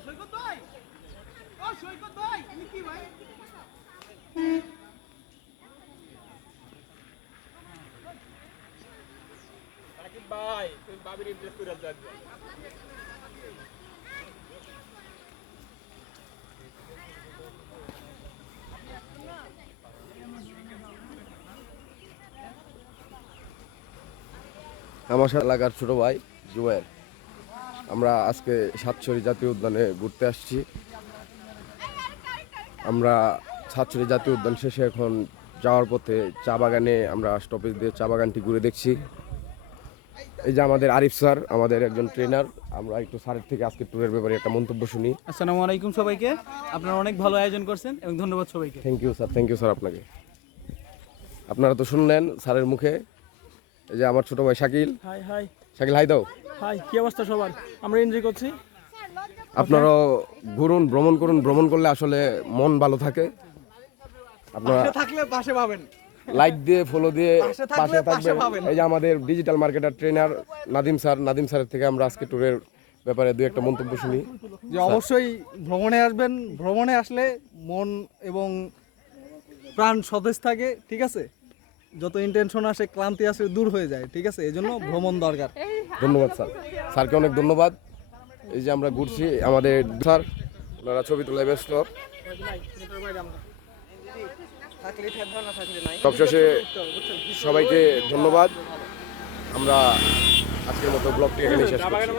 সৈকত ভাই। ও সৈকত ভাই তুমি কি ভাই? সাকিব ভাই তুমি বাবির ইমপ্রেস করে যাবে আমার সাথে এলাকার ছোট ভাই জুবাইর আমরা আজকে সাতছড়ি জাতীয় উদ্যানে ঘুরতে আসছি। আমরা সাতছড়ি জাতীয় উদ্যান শেষে এখন যাওয়ার পথে চা বাগানে আমরা স্টপেজ দিয়ে চা বাগানটি ঘুরে দেখছি। এই যে আমাদের আরিফ স্যার আমাদের একজন ট্রেনার আমরা একটু স্যারের থেকে আজকে ট্যুরের ব্যাপারে একটা মন্তব্য শুনি। আসসালামু আলাইকুম সবাইকে। আপনারা অনেক ভালো আয়োজন করছেন এবং ধন্যবাদ সবাইকে। Thank you sir thank you sir আপনাকে। আপনারা তো শুনলেন স্যারের মুখে। এই যে আমার ছোট ভাই Shakil. Hi hi Shakil hi দাও। হাই কি অবস্থা সবার? আমরা এনজয় করছি। আপনারাও ঘুরুন ভ্রমণ করুন। ভ্রমণ করলে আসলে মন ভালো থাকে। আপনারা থাকলে পাশে পাবেন। লাইক দিয়ে ফলো দিয়ে পাশে থাকলে পাশে পাশে থাকবেন। এই যে আমাদের digital marketer trainer Nadim sir Nadim স্যারের থেকে আমরা আজকে ট্যুরের ব্যাপারে দুই একটা মন্তব্য শুনি। যে অবশ্যই ভ্রমণে আসবেন। ভ্রমণে আসলে মন এবং প্রাণ সতেজ থাকে ঠিক আছে? যত ইন্টেনশন আসে, ক্লান্তি আসে, দূর হয়ে যায়, ঠিক আছে? এই জন্য ভ্রমণ দরকার। ধন্যবাদ, স্যার। স্যারকে অনেক ধন্যবাদ। এই যে আমরা ঘুরছি, আমাদের স্যার, ওনারা ছবি তুলে ব্যস্ত সবশেষে সবাইকে ধন্যবাদ। আমরা আজকের মতো ব্লগটি এখানে শেষ করছি।